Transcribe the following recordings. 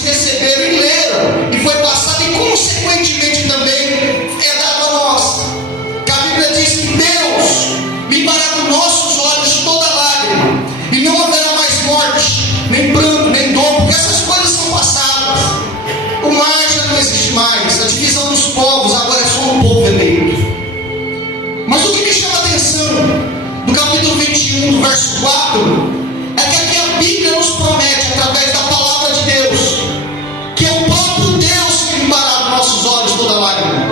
receberam e leram, e foi passado, e consequentemente também é dado a nós. Que a Bíblia diz que Deus limpará dos nossos olhos toda lágrima, e não haverá mais morte, nem pranto, nem dor, porque essas coisas são passadas. O mar já não existe mais, a divisão dos povos agora é só um povo eleito. Mas o que me chama a atenção do capítulo 21, do verso 4, é que aqui a Bíblia nos promete, através da palavra de Deus, que é o próprio Deus que limpará dos nossos olhos toda lágrima.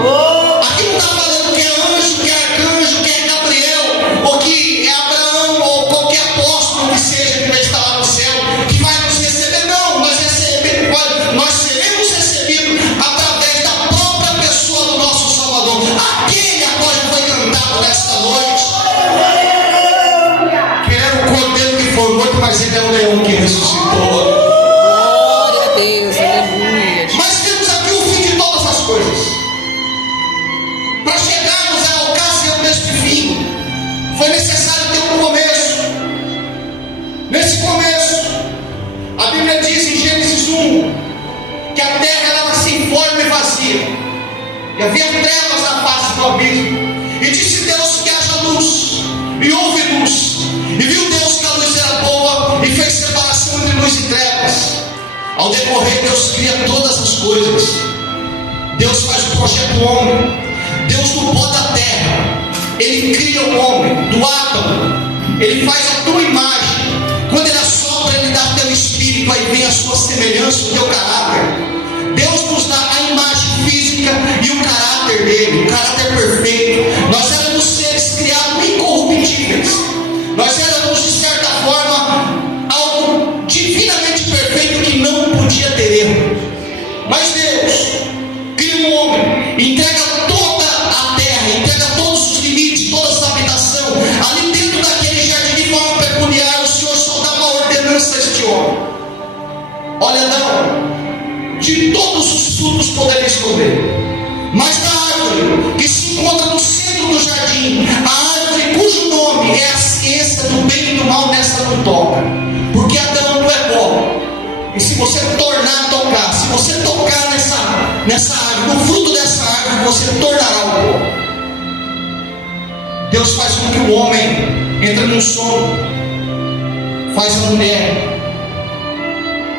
Aqui não está falando que é anjo, que é arcanjo, que é Gabriel, ou que é Abraão, ou qualquer apóstolo que seja, que vai estar lá no céu, que vai nos receber. Não, nós seremos recebidos através da própria pessoa do nosso Salvador, aquele a qual foi cantado nesta noite, que era o cordeiro que foi morto, mas ele é o leão que ressuscitou. Glória a Deus, aleluia. Mas temos aqui o fim de todas as coisas. Para chegarmos à ocasião deste fim, foi necessário ter um começo. Nesse começo, a Bíblia diz em Gênesis 1 que a terra era sem forma e vazia, e havia trevas na face do abismo. E disse Deus que haja luz, e houve luz. E viu Deus que a luz era boa, e fez separação entre luz e trevas. Ao decorrer, Deus cria todas as coisas. Deus faz o projeto homem. Deus do pó da terra, Ele cria o homem, do átomo. Ele faz a tua imagem. Quando Ele assopra, Ele dá teu espírito, aí vem a sua semelhança, o teu caráter. Deus nos dá a imagem física e o caráter dele, o caráter perfeito. Nós éramos seres criados incorruptíveis. Nós éramos, de certa forma, algo divinamente perfeito que não podia ter erro. Mas Deus cria um homem, entrega toda a terra, entrega todos os limites, toda a sua habitação. Ali dentro daquele jardim de forma peculiar, o Senhor só dá uma ordenança a este homem: olha, não, de todos os frutos podereis comer, mas da árvore que se encontra no centro do jardim, a árvore cujo nome é a ciência do bem e do mal, nessa não toca, porque Adão não é pó. E se você tornar a tocar, se você tocar nessa árvore, no fruto dessa árvore, você tornará o pó. Deus faz com que o homem entre num sono, faz a mulher,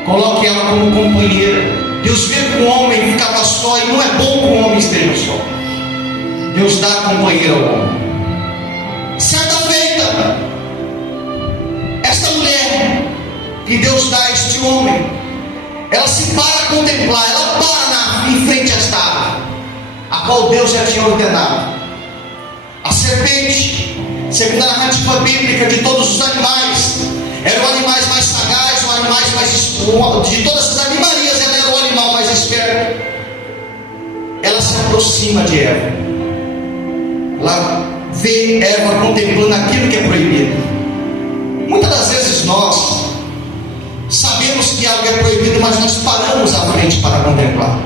coloque ela como companheira. Deus vê que o homem ficava só, e não é bom que o homem esteja só. Deus dá a companheira ao homem. Certa feita, esta mulher que Deus dá a este homem, ela se para a contemplar, ela para em frente a esta árvore, a qual Deus já tinha ordenado. A serpente, segundo a narrativa bíblica de todos os animais, eram os animais mais sagazes, os animais mais de todas as animarias, ela era o animal mais esperto. Ela se aproxima de Eva, ela vê Eva contemplando aquilo que é proibido. Muitas das vezes nós sabemos que algo é proibido, mas nós paramos à frente para contemplar.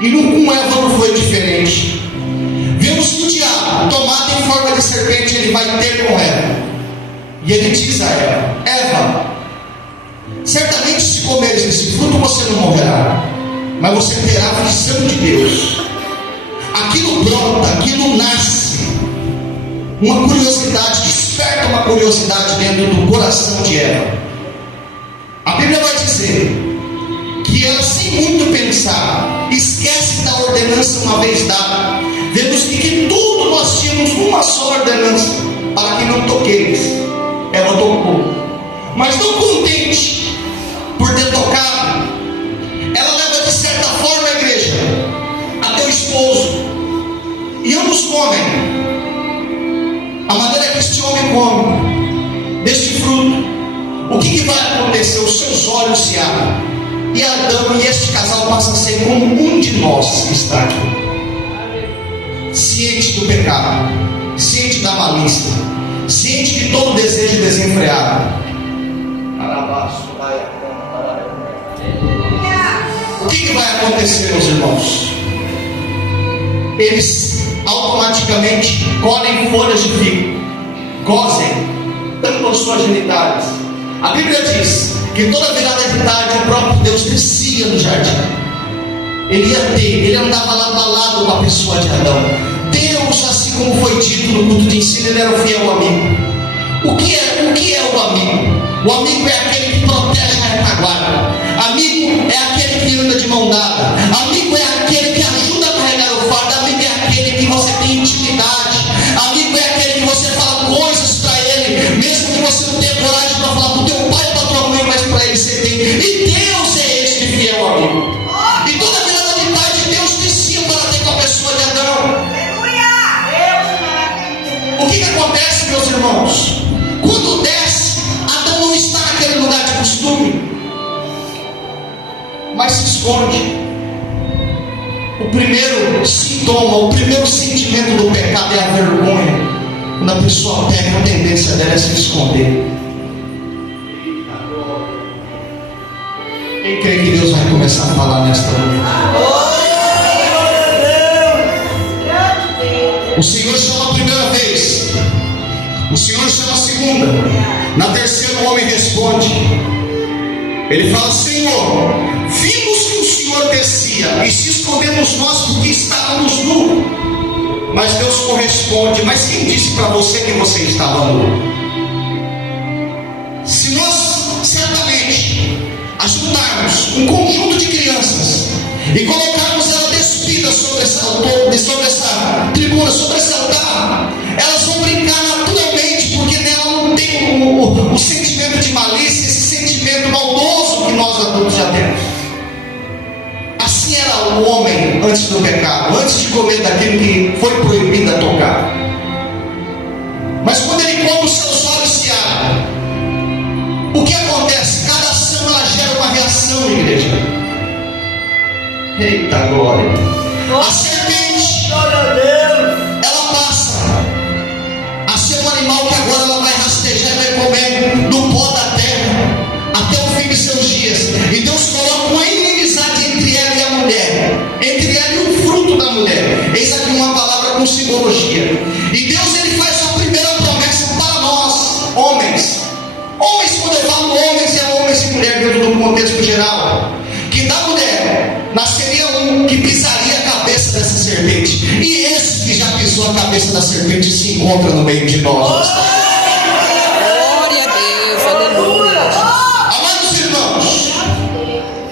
E com Eva não foi diferente. Vemos que o diabo, tomado em forma de serpente, ele vai ter com Eva, e ele diz a Eva: Eva, certamente se comeres desse fruto você não morrerá, mas você terá a visão de Deus. Aquilo brota, aquilo nasce, uma curiosidade, desperta uma curiosidade dentro do coração de Eva. A Bíblia vai dizer que ela, sem muito pensar, esquece da ordenança uma vez dada. Vemos que tudo nós tínhamos uma só ordenança: para que não toqueis. Ela tocou, mas não contente por ter tocado, ela leva de certa forma a igreja até o esposo, e ambos comem. A maneira que este homem come deste fruto, o que vai acontecer? Os seus olhos se abrem, e Adão e este casal passam a ser como um de nós que está aqui, ciente do pecado, ciente da malícia, ciente de todo desejo desenfreado. O que vai acontecer, meus irmãos? Eles automaticamente colhem folhas de figo, gozem, tampam suas genitais. A Bíblia diz que toda virada de tarde o próprio Deus descia no jardim. Ele andava lado a lado com a pessoa de Adão. Deus, assim como foi dito no culto de ensino, ele era o fiel amigo. O que é o amigo? O amigo é aquele que protege a retaguarda. Amigo é aquele que anda de mão dada. Amigo é aquele que ajuda a carregar o fardo. Amigo é aquele que você tem intimidade. Amigo é aquele que você fala coisas para ele, mesmo que você não tenha coragem para falar para o teu pai e para a tua mãe, mas para ele você tem. E Deus é este fiel amigo. E toda virada de tarde Deus descia para ter com a pessoa de Adão. O que acontece, meus irmãos? Quando desce, Adão não está naquele lugar de costume, mas se esconde. O primeiro sintoma, o primeiro sentimento do pecado é a vergonha. Quando a pessoa pega, a tendência dela é se esconder. Quem crê que Deus vai começar a falar nesta noite? O Senhor chama a primeira vez, o Senhor chama a segunda, na terceira o homem responde. Ele fala: Senhor, vimos que o Senhor descia e se escondemos nós porque estávamos nus. Mas Deus corresponde: mas quem disse para você que você estava nu? Se nós certamente ajuntarmos um conjunto de crianças e colocarmos ela despida sobre essa tribuna, sobre esse altar, elas vão brincar naturalmente, porque nela não tem o sentimento de malícia, esse sentimento maldoso que nós adultos já temos. Assim era o homem antes do pecado, antes de comer daquilo que foi proibido a tocar. Mas quando ele come, os seus olhos se abrem. O que acontece? Cada ação ela gera uma reação, igreja. Eita glória! A serpente, ela passa a ser um animal que agora ela vai rastejar e vai comer do pó da terra até o fim de seus dias. E Deus coloca uma inimizade entre ela e a mulher, entre ela e o fruto da mulher. Eis aqui uma palavra com simbologia. E Deus, ele faz a primeira promessa para nós, homens. Homens, quando eu falo homens, é homens e mulher dentro do contexto geral. Que da mulher nasceria um que pisaria a cabeça dessa serpente. E esse que já pisou a cabeça da serpente se encontra no meio de nós. Glória a Deus, aleluia. Amados irmãos,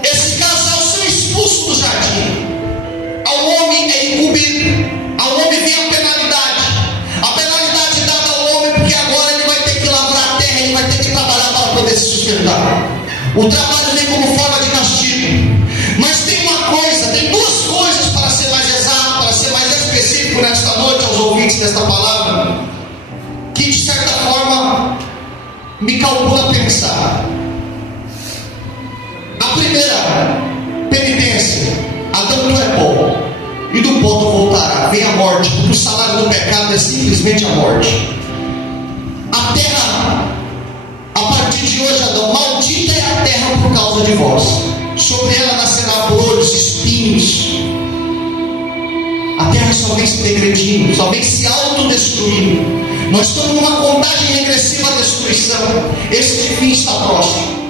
esse casal são expulsos do jardim. Ao homem é incumbido, ao homem vem a penalidade. A penalidade dada ao homem, porque agora ele vai ter que lavrar a terra, ele vai ter que trabalhar para poder se sustentar. O trabalho vem como forma de castigo. Mas tem uma coisa, tem duas coisas, para ser mais exato, para ser mais específico nesta noite aos ouvintes desta palavra, que de certa forma me calcula a pensar. A primeira penitência: Adão, tu é pó, e do pó tu voltará. Vem a morte, porque o salário do pecado é simplesmente a morte. A terra, a partir de hoje, Adão, maldita é a terra por causa de vós. Sobre ela nascerá flores, espinhos. A terra só vem se degredindo, só vem se autodestruindo. Nós estamos numa contagem regressiva à destruição. Esse fim está próximo.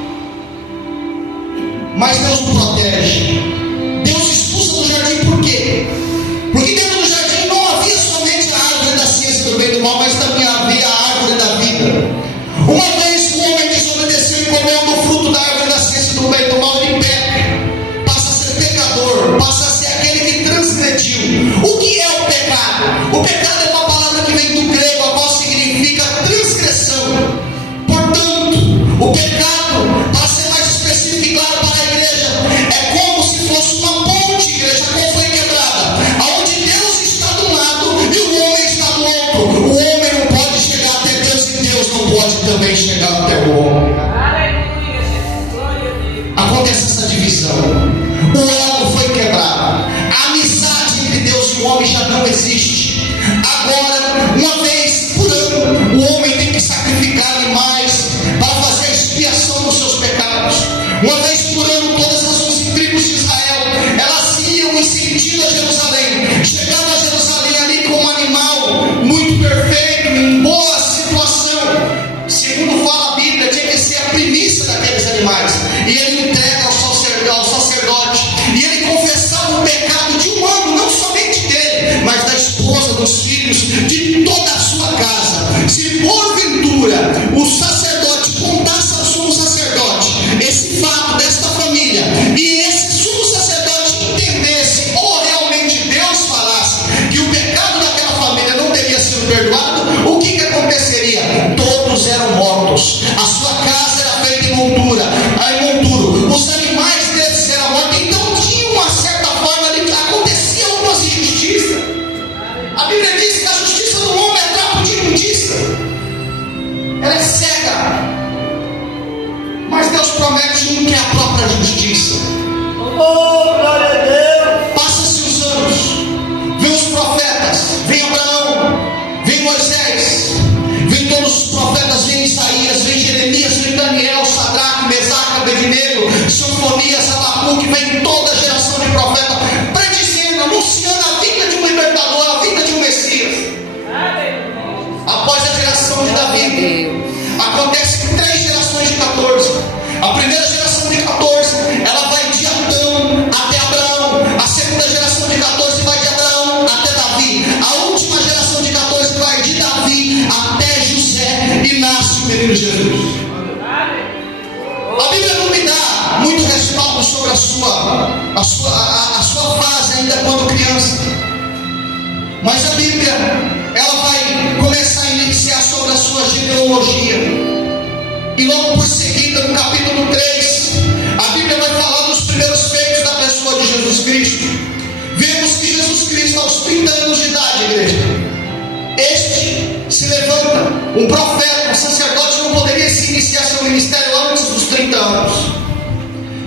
Mas Deus nos protege. Deus expulsa do jardim por quê? Porque dentro do jardim não havia somente a árvore da ciência do bem e do mal, mas também havia a árvore da vida. Uma vez que o homem desobedeceu e comeu do fruto da árvore da ciência do bem e do mal, ele peca, passa a ser pecador, passa a ser aquele que transgrediu. O que é o pecado? O pecado é uma palavra que vem do grego, a qual significa transgressão. Portanto, o pecado, para ser mais específico e claro para a igreja, é como se fosse uma ponte, igreja, qual foi quebrada, aonde Deus está do lado e o homem está do outro. O homem não pode chegar até Deus e Deus não pode também chegar até o homem. Acontece essa divisão. O elo foi quebrado. A amizade entre Deus e o homem já não existe. Agora, uma vez por ano, o homem tem que sacrificar animais para fazer a expiação dos seus pecados. Uma vez por ano, todas as 11 tribos de Israel, elas iam em sentido a Jerusalém. Chegavam a Jerusalém ali com um animal muito perfeito, em boa situação. Segundo fala a Bíblia, tinha que ser a primícia daqueles animais. vem Abraão, vem Moisés, vem todos os profetas, vem Isaías, vem Jeremias, vem Daniel, Sadraque, Mesaque, Abednego, Sofonias, Abacuque, vem toda a geração de profetas, predizendo, anunciando a vinda de um libertador, a vinda de um Messias. Após a geração de Davi, acontece 3 gerações de 14. A primeira geração de 14, ela vai de Adão até Abraão. A segunda geração de 14 vai de Abraão até Davi. A última geração de 14 vai de Davi até José e nasce o menino Jesus. A Bíblia não me dá muito respaldo sobre a sua fase ainda quando criança. Mas a Bíblia, ela vai começar a iniciar sobre a sua genealogia. E logo por seguida, no capítulo 3, a Bíblia vai falar dos primeiros feitos da pessoa de Jesus Cristo. Vemos que Jesus Cristo, aos 30 anos de idade, igreja, este se levanta, um profeta, um sacerdote não poderia se iniciar seu ministério antes dos 30 anos.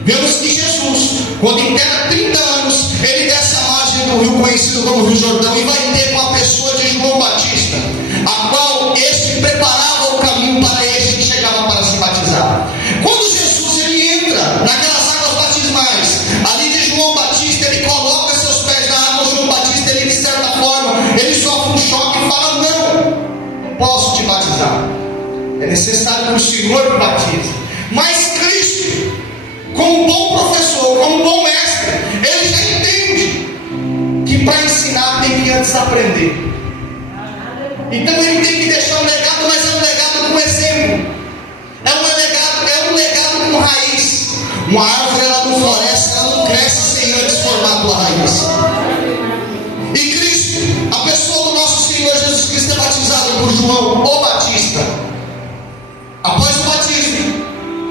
Vemos que Jesus, quando integra 30 anos, ele desce a margem do rio conhecido como Rio Jordão e vai ter com a pessoa de João Batista, a qual este preparava o caminho para este que chegava para se batizar. Quando Jesus ele entra naquelas águas batismais, ali de João Batista, ele coloca seus pés na água. João Batista, ele de certa forma, ele sofre um choque e fala: não posso te batizar, é necessário que o Senhor me batize. Mas Cristo, como bom professor, como bom mestre, ele já entende que para ensinar tem que antes aprender. Então ele tem que deixar um legado, mas é um legado com exemplo. É um legado com raiz. Uma árvore, ela não floresce, ela não cresce sem antes formar a tua raiz. E Cristo, a pessoa do nosso Senhor Jesus Cristo, é batizado por João o Batista. Após o batismo,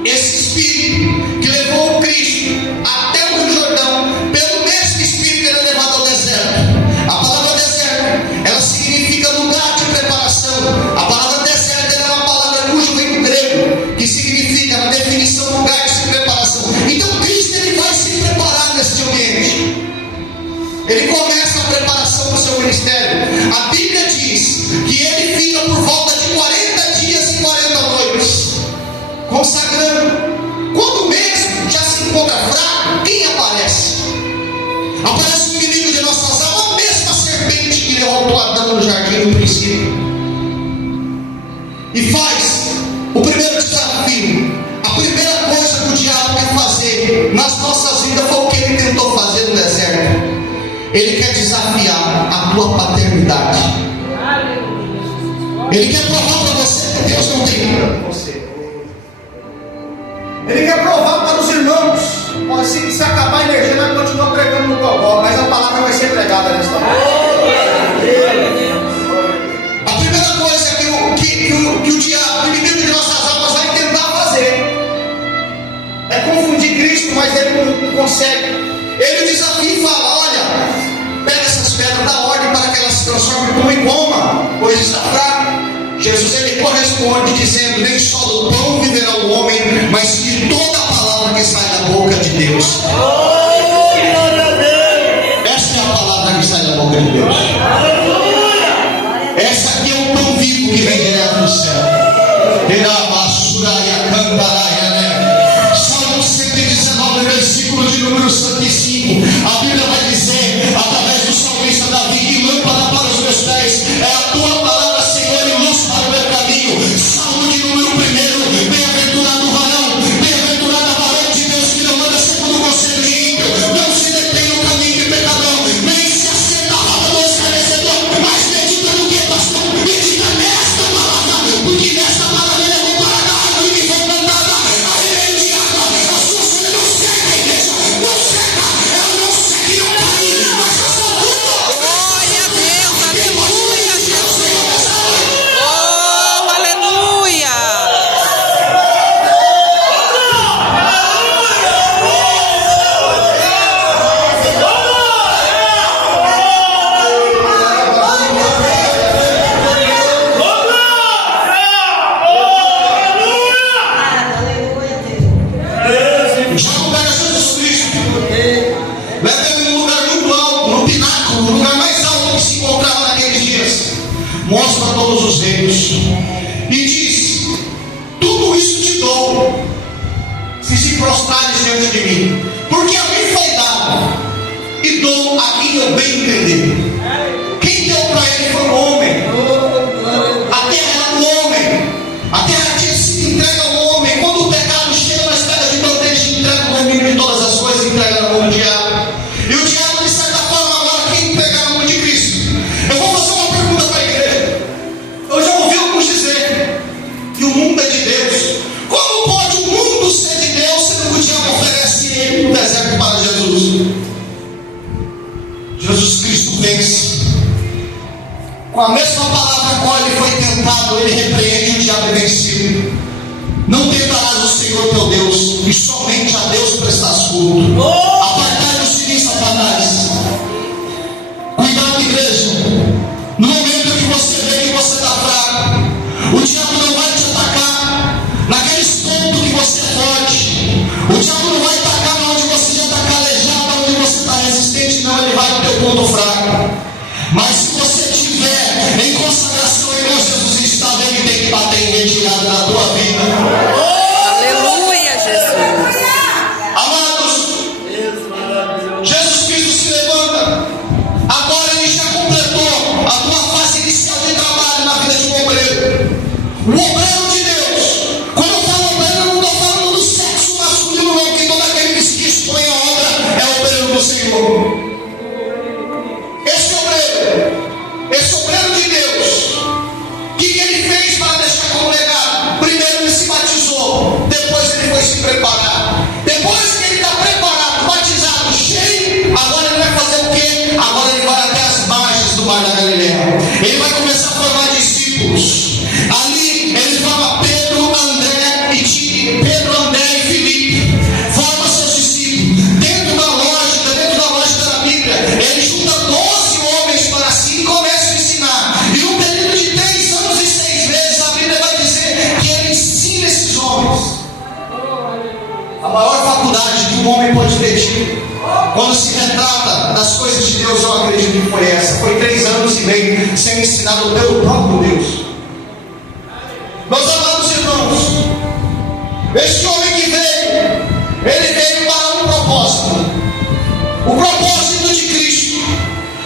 esse Espírito que levou o Cristo até o Rio Jordão, pelo mesmo Espírito ele é levado ao deserto. A palavra deserto, ela significa lugar de preparação. A palavra deserto é uma palavra cujo vem do grego, que significa, na definição, lugar de preparação. Então Cristo ele vai se preparar neste ambiente. Ele começa a preparação do seu ministério. A Bíblia diz que ele fica por volta de 40 dias e 40 noites consagrando. Quando mesmo já se encontra fraco, quem aparece? Aparece o inimigo de nossas almas, a mesma serpente que derrotou Adão no jardim no princípio, e faz o primeiro desafio. A primeira coisa que o diabo quer fazer nas nossas vidas foi o que ele tentou fazer no deserto. Ele quer desafiar a tua paternidade. Ele quer provar para você que Deus não tem nada com você. Ele quer provar para os irmãos: se acabar a energia, nós continuamos pregando no gogó, mas a palavra vai ser pregada nesta noite. A primeira coisa que o diabo, o inimigo de nossas almas, vai tentar fazer é confundir Cristo, mas ele não consegue. Ele desafia e fala: olha, pega essas pedras, dá ordem para que elas se transformem em pão e coma, pois está fraco. Jesus ele corresponde dizendo: nem só do pão viverá o homem, mas de toda a palavra que sai da boca de Deus. Essa é a palavra que sai da boca de Deus. Essa aqui é o pão vivo que vem direto do céu. Salmo 119, versículo de número 105. A Bíblia vai dizer, através do salmista Davi, que lâmpada para os meus pés é a tua palavra, Senhor, e luz para o meu caminho. Salmo de número 1. Bem-aventurado o varão, bem-aventurada a varão de Deus, que não anda segundo o conselho de ímpio, não se detém no caminho de pecador, nem se assenta à roda do escarnecedor, mas medita no que, pastor? Medita nesta palavra, porque nesta palavra ele é comparado à árvore que foi plantada à ribeira de água. A sua folha não seca, igreja, não seca, ela não seca, reinos. E diz: tudo isso te dou, se prostrares diante de mim, porque a mim foi dado, e dou a quem eu bem entender. Quem deu para ele foi o homem. A terra era do homem. A terra tinha sido entregue ao homem. Quando o pecado chega, nós pega de bandeja e entrega o domínio de todas as coisas, entrega na mão do diabo. E o diabo, de certa forma, agora quer entregar na mão de Cristo. Eu vou fazer uma pergunta para a igreja. Eu já ouvi alguns dizer que o mundo é de Deus. Como pode o mundo ser de Deus, sendo que o diabo oferece ele no deserto para Jesus? Jesus Cristo vence. Com a mesma palavra com qual ele foi tentado, ele repreende o diabo vencido. Não tentarás o Senhor teu Deus, e somente a Deus prestas culto. Apartai-vos de mim, Satanás. Cuidado, igreja. No momento que você vê que você está fraco, o diabo não vai te atacar naqueles pontos que você é forte. O diabo não vai atacar onde você já está calejado, onde você está resistente. Não, ele vai no teu ponto fraco. Mas se você estiver em consagração, irmão, Jesus está vendo que tem que bater em retirada da tua vida. Aleluia, Jesus. Amados, Jesus Cristo se levanta. Agora ele já completou a tua fase inicial de trabalho na vida de um obreiro. O obreiro de Deus. Quando eu falo obreiro, eu não estou falando do sexo masculino, não, porque todo aquele que expõe a obra é obreiro do Senhor. Esse obreiro de Deus, o que ele fez para deixar como legado? Primeiro ele se batizou, depois ele foi se preparar. Depois que ele está preparado, batizado, cheio, agora ele vai fazer o quê? Agora ele vai até as margens do mar da Galileia. Ele vai começar a formar discípulos. Ali ele forma Pedro, André e Filipe. Forma seus discípulos. Dentro da lógica da Bíblia, ele junta 12 homens para si e começa a ensinar. E num período de 3 anos e 6 meses, a Bíblia vai dizer que ele ensina esses homens. A maior faculdade que um homem pode ter tido, quando se retrata das coisas de Deus, eu acredito que foi essa. Foi 3 anos e meio sendo ensinado pelo próprio Deus. Meus amados irmãos, este homem que veio, ele veio para um propósito. O propósito de Cristo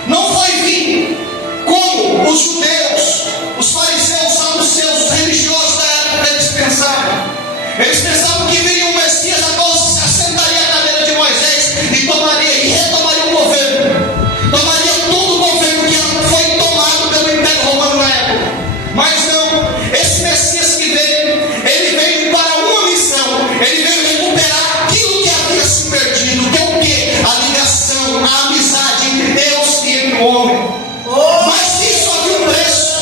não foi vir como os judeus, os fariseus, os saduceus, os religiosos da época eles pensavam. Eles pensavam que viria um Messias, a qual se assentaria à cadeira de Moisés e retomaria o governo. Tomaria todo o governo que foi tomado pelo Império Romano na época. Mas não, esse Messias que veio, ele veio para uma missão. Ele veio recuperar aquilo que havia se perdido. Que é o quê? A ligação, a amizade entre Deus e entre o homem. Mas isso havia um preço.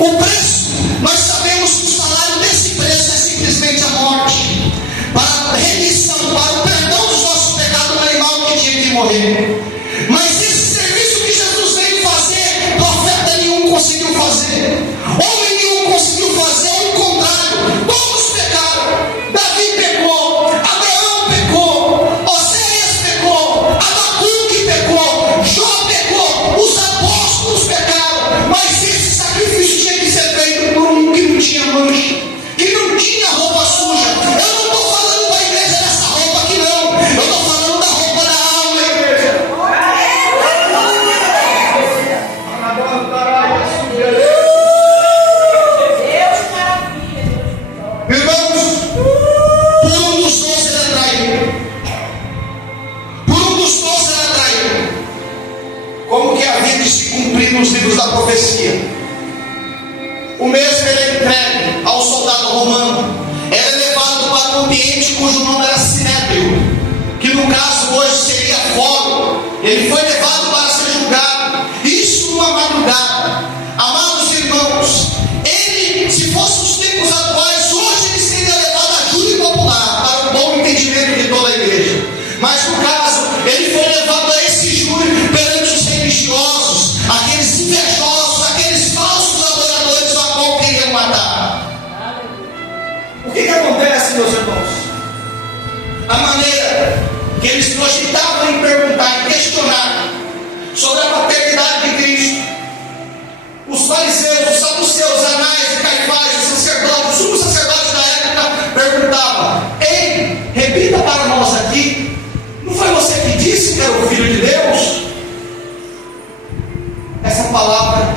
O preço, nós sabemos que o salário desse preço é simplesmente a morte. Para a remissão, para o perdão dos nossos pecados, o animal que tinha que morrer. Mas esse serviço que Jesus veio fazer, profeta nenhum conseguiu fazer. Homem nenhum conseguiu fazer, ao contrário, todos pecaram. Davi pecou, Abraão pecou, Oséias pecou, Abacuque pecou, Jó pecou, os apóstolos pecaram. Mas esse sacrifício tinha que ser feito por um que não tinha mancha, que não tinha roupa suja. Eu não estou falando da igreja dessa roupa aqui, não. Eu estou falando da roupa da alma, igreja. Irmãos, por um dos 12 ele é traído. Por um dos 12 ele é traído. Como que havia de se cumprir nos livros da profecia? O mesmo ele é entregue ao soldado romano. Ele é levado para um ambiente cujo nome era Sinédrio, que no caso hoje seria fórum. Ele foi levado para ser julgado. Isso numa madrugada. Amados irmãos, ele, se fosse os tempos atuais, hoje ele seria levado a júri popular, para o bom entendimento de toda a igreja. Mas no caso, ele foi levado a esse júri perante os religiosos, aqueles invejosos, aqueles falsos adoradores a qual queriam matar. O que acontece, meus irmãos? A maneira que eles cogitavam em perguntar, em questionar,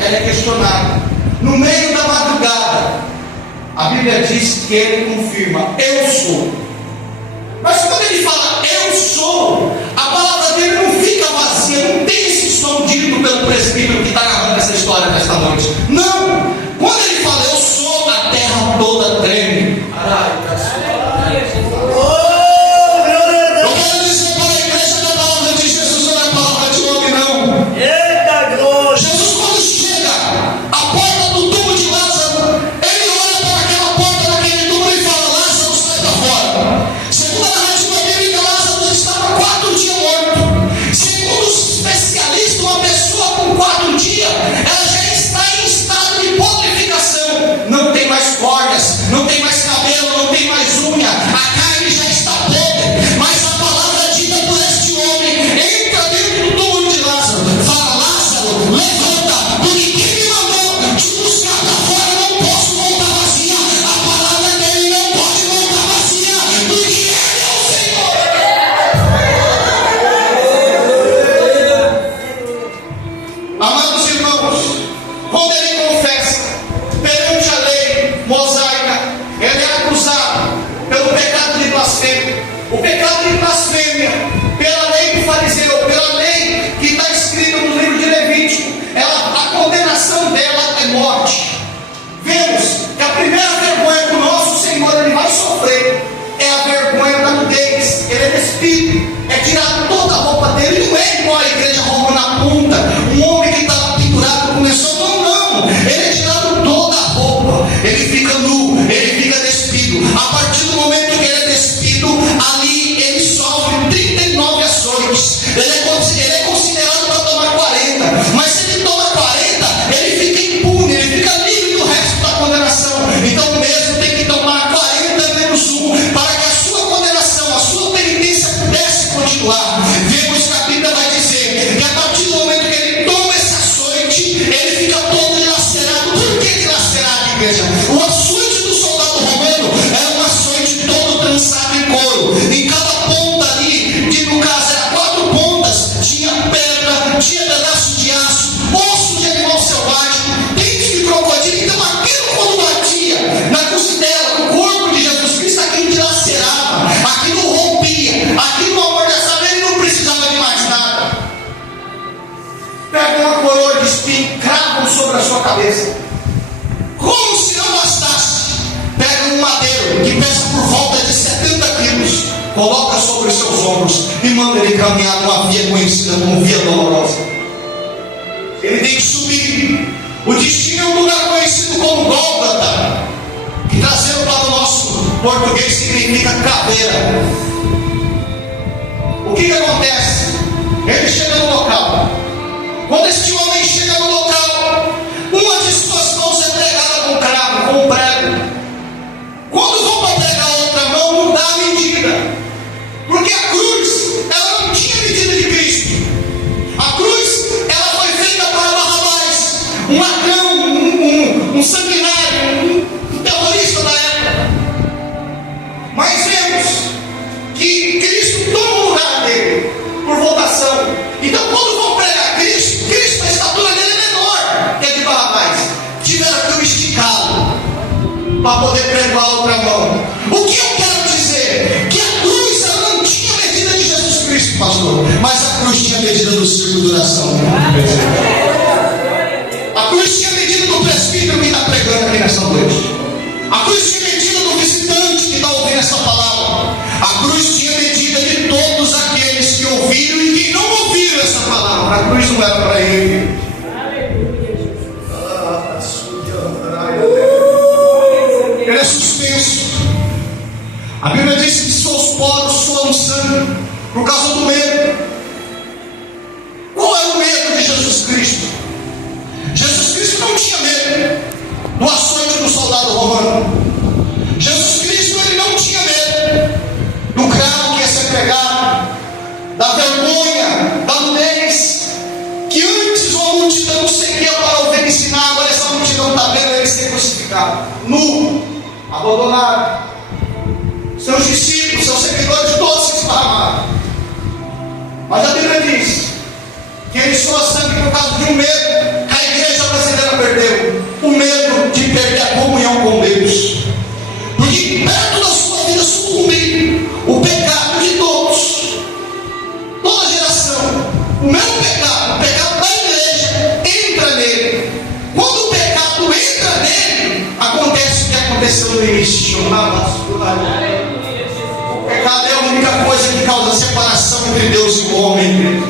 ele é questionado. No meio da madrugada, a Bíblia diz que ele confirma: eu sou. Mas quando ele fala eu sou, a palavra dele não fica vazia, não tem esse som dito pelo presbítero que está narrando essa história nesta noite. Não! Quando ele fala eu sou, a terra toda treme. Eu quero dizer para a igreja que a palavra de Jesus não é palavra de homem, não. Eita glória! Jesus, quando chega à porta do túmulo de Lázaro, ele olha para aquela porta daquele túmulo e fala: Lázaro, sai para fora. Segundo a narrativa bíblica, Lázaro estava 4 dias morto. Segundo os especialistas, uma pessoa com 4 dias, ela já está em estado de putrefação. Não tem mais cordas, não tem mais cabelo, não tem mais unha. A carne já está podre. Mas a palavra dita por este homem entra dentro do túmulo de Lázaro. Fala: Lázaro, levanta, porque quem me mandou te buscar para fora, não posso voltar vazia. A palavra dele não pode voltar vazia, porque ele é o Senhor. Amados irmãos, quando ele confessa perante a lei mosaica, ele é acusado pelo pecado de blasfêmia. O pecado de blasfêmia, pela lei do fariseu, pela lei que está escrita no livro de Levítico, a condenação dela é morte. Vemos que a primeira vergonha que o nosso Senhor ele vai sofrer é a vergonha da nudez. Ele é despido, é tirado toda a roupa dele. Não é igual a igreja romana punta, um homem que estava pendurado começou, não. Ele é tirado toda a roupa, ele fica nu, ele fica despido. A partir do momento que ele é despido, ali ele sofre 39 açoites. Ele é considerado para tomar 40, mas se ele toma 40, ele fica impune, ele fica livre do resto da condenação. Então mesmo tem que tomar 40 menos 1 para que a sua condenação, a sua penitência pudesse continuar. Vemos que a Bíblia vai dizer que a partir do momento que ele toma esse açoite, ele fica todo dilacerado. Por que dilacerado, igreja? O açoite do soldado romano era um açoite todo trançado em couro. Em cada ponta ali, que no caso era 4 pontas, tinha pedra, tinha pedaço de aço, osso de animal selvagem, dente de crocodilo. Então aquilo quando batia na costela, no corpo de Jesus Cristo, aquilo dilacerava, aquilo rompia, aquilo amordaçava, ele não precisava de mais nada. Pega uma coroa de espinho, cravam sobre a sua cabeça. Como se não bastasse, pega um madeiro que pesa por volta de 70 quilos, coloca sobre os seus ombros e manda ele caminhar numa via conhecida como Via Dolorosa. Ele tem que subir. O destino é um lugar conhecido como Gólgota, que trazendo para o nosso português significa caveira. O que acontece? Ele chega no local. Quando este homem chega no local, uma de suas mãos é pregada com cravo, com prego. Quando vão para pregar a outra mão, não dá a medida, porque a cruz, ela não tinha medida de Cristo. A cruz, ela foi feita para Barrabás, um ladrão, um sanguinário, um terrorista da época. Mas vemos que Cristo toma o lugar dele por votação. Então quando vão pregar Cristo, a estatura dele é menor que a de Barrabás. Tiveram que o esticá-lo para poder pregar a outra mão. O que eu quero dizer? Que a cruz ela não tinha medida de Jesus Cristo, pastor, mas a cruz tinha medida do círculo de duração. A cruz tinha medida do presbítero que está pregando aqui nessa noite. A cruz tinha medida do visitante que está ouvindo essa palavra. A cruz tinha medida de todos aqueles que ouviram e que não ouviram essa palavra. A cruz não era para ele. Ele é suspenso. A Bíblia diz que seus poros suam sangue por causa do medo. Qual é o medo de Jesus Cristo? Jesus Cristo não tinha medo do açoite do soldado romano. Jesus Cristo ele não tinha medo do cravo que ia ser pregado, da vergonha, da nudez, que antes uma multidão seguia para ouvir ensinar. Agora essa multidão está vendo ele ser crucificado, nu, abandonado. Seus discípulos, seus seguidores, todos se esparramaram. Mas a Bíblia diz que ele soa sangue por causa de um medo que a igreja brasileira O meu pecado, o pecado da igreja, entra nele. Quando o pecado entra nele, acontece o que aconteceu no início. O pecado é a única coisa que causa separação entre Deus e o homem.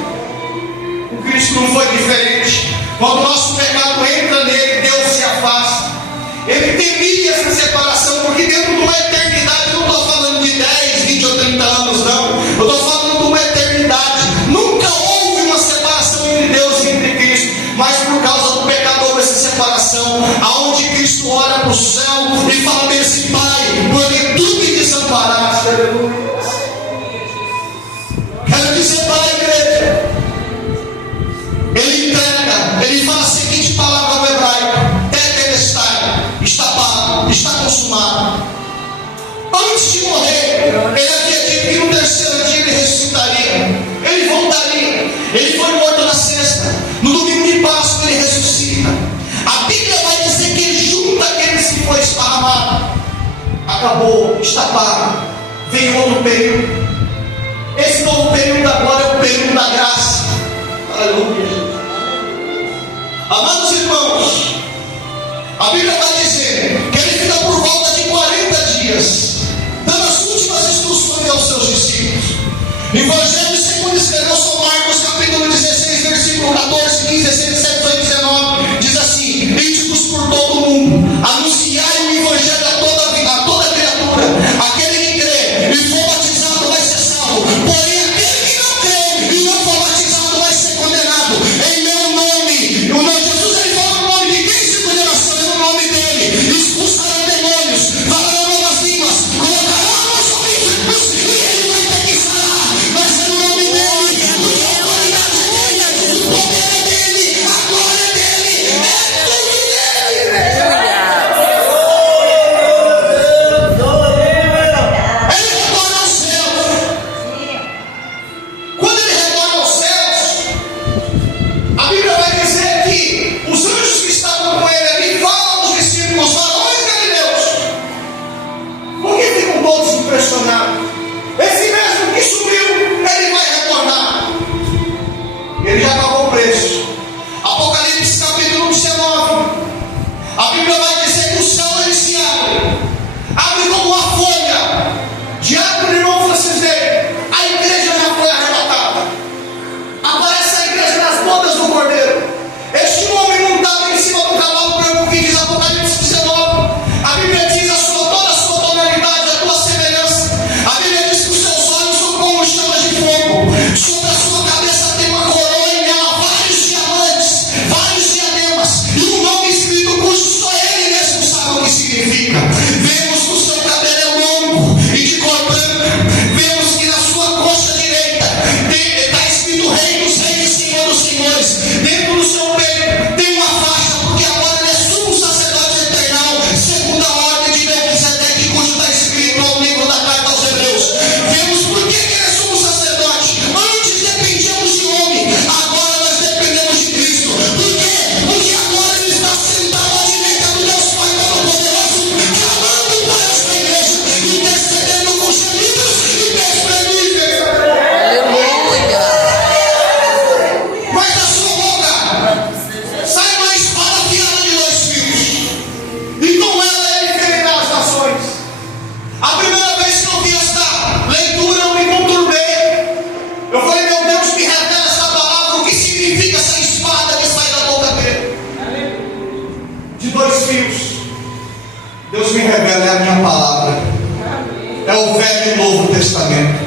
O Cristo não foi diferente. Quando o nosso pecado entra nele, Deus se afasta. Ele temia essa separação, porque dentro de uma eternidade, eu não estou falando de 10, 20 ou 30 anos, não. Eu estou falando de uma eternidade. Nunca houve uma separação entre Deus e entre Cristo, mas por causa do pecado houve essa separação, aonde Cristo olha para o céu e fala bem assim: Pai, porque tu me desamparaste. Quero dizer para a igreja, ele entrega, ele fala a seguinte palavra no hebraico: Tetelestai, está pago, está consumado. Antes de morrer, ele havia dito que no terceiro dia ele ressuscitaria, ele voltaria. Ele foi morto na sexta, no domingo de Páscoa ele ressuscita. A Bíblia vai dizer que ele junta aqueles que foi esparramado. Acabou, está pago. Vem outro período. Esse novo período agora é o período da graça. Aleluia. Amados irmãos, a Bíblia vai dizer que ele fica por volta de 40 dias, dando as últimas instruções aos seus discípulos. Evangelho segundo escreveu São Marcos, capítulo 16, versículo 14, 15, 16, 17, 18, 19, diz assim: Ide-vos por todo o mundo, anunciai o Evangelho a toda criatura. Aquele que crê e for batizado vai ser salvo, porém aquele que não crê e não for batizado vai ser condenado. Em meu nome, o nome de Jesus, ele fala o nome de quem se condenação, é o nome dele. Expulsarão demônios, falarão novas línguas, colocarão a mão sobre enfermos e ele vai ter que sarar. Mas é o nome dele, a autoridade dele, o poder é dele, a glória é dele, é tudo dele. Ele retorna aos céus. Quando ele retorna aos céus, a Bíblia vai dizer que os anjos que estavam com ele ali falam aos discípulos: varões galileus, por que ficam todos impressionados? Esse mesmo que subiu, ele vai retornar. Ele já pagou o preço. Apocalipse capítulo 19. A Bíblia vai dizer que o céu ele se abre como uma folha de árvore, irmão Francis dele. A igreja já foi arrebatada. Aparece a igreja nas bodas do Cordeiro. Este homem montado em cima do cavalo branco, que diz Apocalipse 19. A Bíblia diz toda a sua tonalidade, a tua semelhança. A Bíblia diz que os seus olhos são como chamas de fogo. Sobre a sua cabeça tem uma coroa e nela vários diamantes, vários diademas, e um nome escrito cujo só ele mesmo sabe o que significa. Vemos que o seu cabelo é longo e de cor branca. Vemos que na sua coxa direita está escrito Rei dos Reis, Senhor dos Senhores. Dentro do seu peito tem uma faixa, porque agora ele é sumo sacerdote eternal, segundo a ordem de Melquisedeque, cujo está escrito no livro da carta aos Hebreus. Vemos por que ele é sumo sacerdote. Antes dependíamos de homem, agora nós dependemos de Cristo. Por quê? Porque agora ele está sentado à direita do Deus Pai Todo-Poderoso, clamando por esta igreja, intercedendo com gemidos inexprimíveis. Aleluia. Mas da sua boca sai uma espada afiada de 2 fios, e com ela ele ferirá as nações. A primeira vez que eu vi esta leitura, eu me conturbei. Eu falei: meu Deus, me revela essa palavra, o que significa essa espada que sai da boca dele? De 2 fios. Deus me revela, é a minha palavra. É o Velho e Novo Testamento.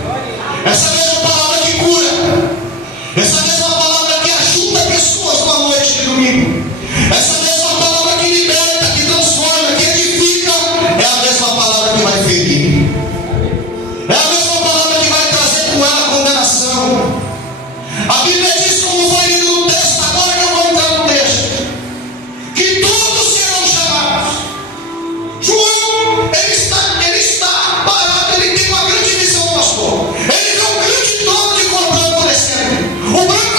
Essa mesma palavra que cura, essa mesma palavra que ajuda pessoas numa noite de domingo, essa mesma palavra que liberta, que transforma, que edifica, é a mesma palavra que vai ferir, é a mesma palavra que vai trazer com ela condenação. A Bíblia diz, como foi lido no texto, agora que eu vou entrar no texto, que todos serão chamados. João, ele está parado, ele tem uma grande visão, pastor. Ele vê um grande dono de cor branco descendo. O branco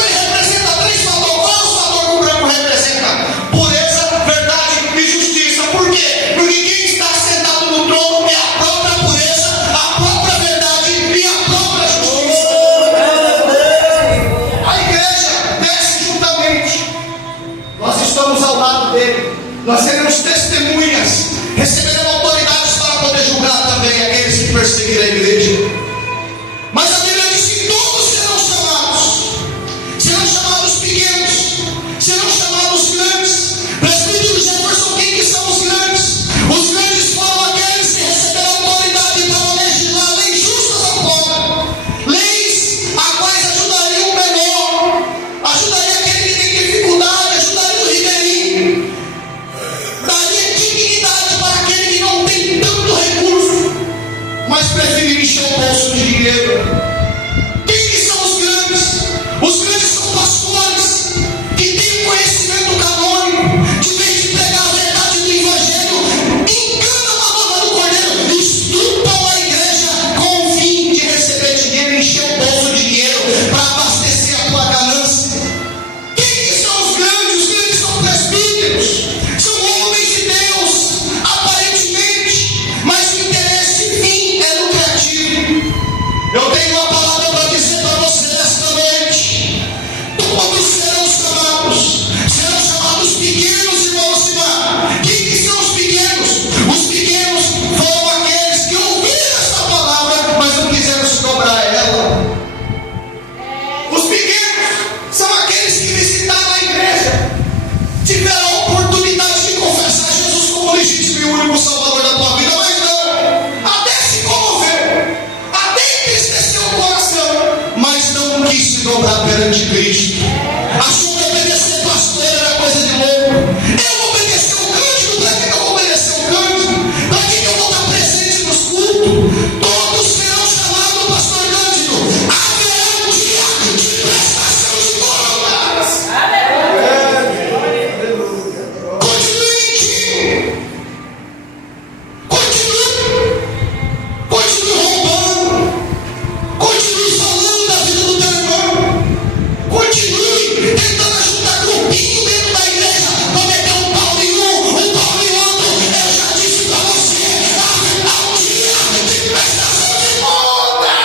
tentando ajudar grupinho dentro da igreja, para meter um pau em um pau em outro. Eu já disse para você, haverá um dia de prestação de contas.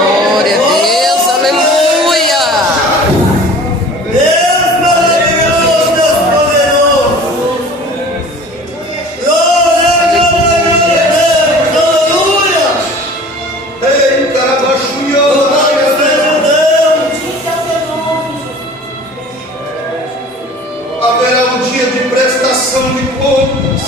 Glória a Deus, aleluia. Deus maravilhoso, Deus poderoso. Glória, glória, glória, aleluia. Eita, abaixo, haverá um dia de prestação de contas.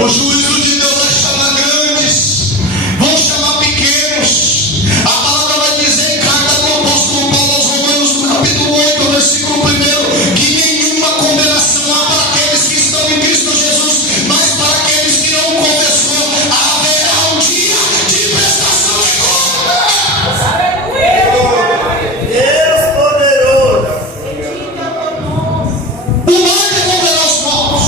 O juízo de Deus vai chamar grandes, vão chamar pequenos. A palavra vai dizer em carta do apóstolo Paulo aos Romanos, no capítulo 8, versículo 1, que nenhuma condenação há para aqueles que estão em Cristo Jesus, mas para aqueles que não confessou, haverá um dia de prestação de contas. Deus poderoso. O mar devolverá os mortos.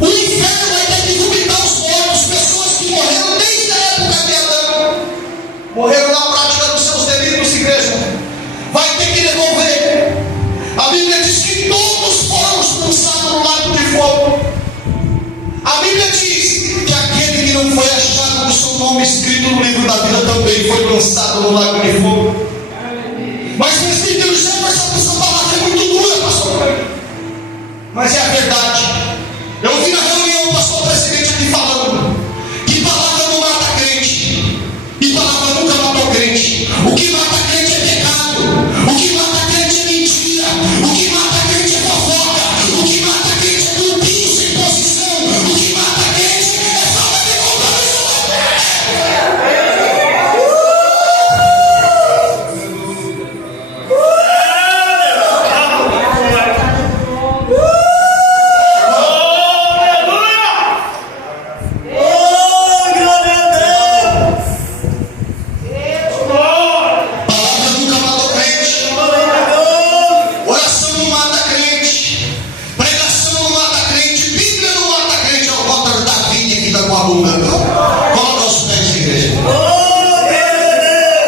O inferno vai ter que vomitar os mortos. Pessoas que morreram desde a época de Adão. Morreram na prática dos seus delitos, igreja. Vai ter que devolver. A Bíblia diz que todos foram lançados no lago de fogo. A Bíblia diz que aquele que não foi achado com o seu nome escrito no livro da vida também foi lançado no lago de fogo. Mas Presbítero Jefferson, essa palavra é muito dura, pastor. Mas é a verdade.